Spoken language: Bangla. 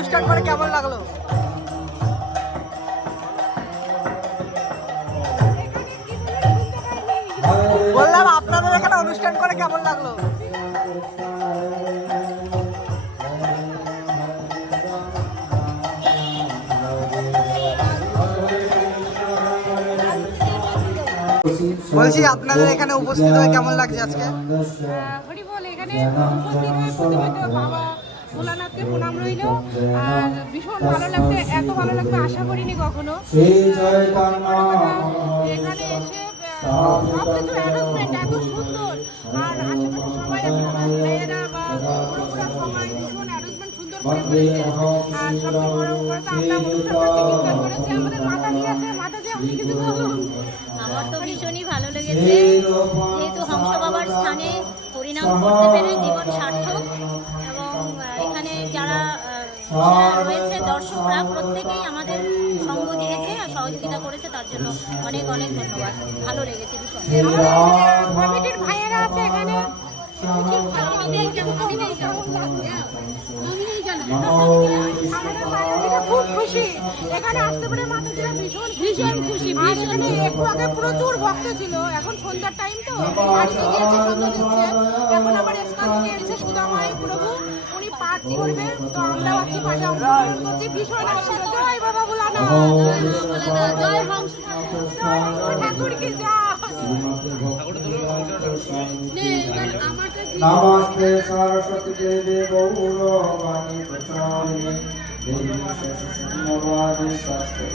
অনুষ্ঠান করে কেমন লাগলো? বললাম আপনাদের এখানে অনুষ্ঠান করে কেমন লাগলো? বলছি আপনাদের এখানে উপস্থিত হয়ে কেমন লাগছে আজকে? হরি বল, এখানে উপস্থিত হয়ে প্রথমে তো বাবা ভোলানাথকে প্রণাম রইল। আর ভীষণ ভালো লাগছে, এত ভালো লাগবে আশা করিনি কখনো। এখানে এসে সব কিছু অ্যারেঞ্জমেন্ট এত সুন্দর, আর আশেপাশে সবাই আছে, আমার মেয়েরা বা বড়রা সবাই ভীষণ অ্যারেঞ্জমেন্ট সুন্দর করে করেছে। আর সবচেয়ে বড় কথা, আমরা অনুষ্ঠানটা চিকিৎসা করেছি, আমাদের মাথা দিয়েছে, মাথা দিয়ে আপনি কিছু বলুন। আমার তো ভীষণই ভালো লেগেছে, যেহেতু হংস বাবার স্থানে হরিনাম করতে পেরে জীবন সার্থক। এবং এখানে যারা রয়েছে দর্শকরা প্রত্যেকেই আমাদের সঙ্গ দিয়েছে আর সহযোগিতা করেছে, তার জন্য অনেক অনেক ধন্যবাদ। ভালো লেগেছে ভীষণ। কমিটির ভাইয়েরা আছে এখানে, খুব খুশি এখানে আসতে পারে। মাতাজিরা ভীষণ ভীষণ খুশি। আর এখানে একটু আগে প্রচুর ভক্ত ছিল, এখন সন্ধ্যার টাইম তো বাড়িতে গিয়েছে, সন্ধ্যা দিচ্ছে। এখন আবার স্কান থেকে এসেছে সুদামাই প্রভু, উনি পাঠ করবে, তো আমরা আছি পাশে অংশগ্রহণ করছি। ভীষণ আনন্দ। জয় বাবা ভোলানাথ, জয় হংস ঠাকুর কি জয়। नमस्ते सरस्वती देवी गौरवाणी प्रचारिणे देवी शशि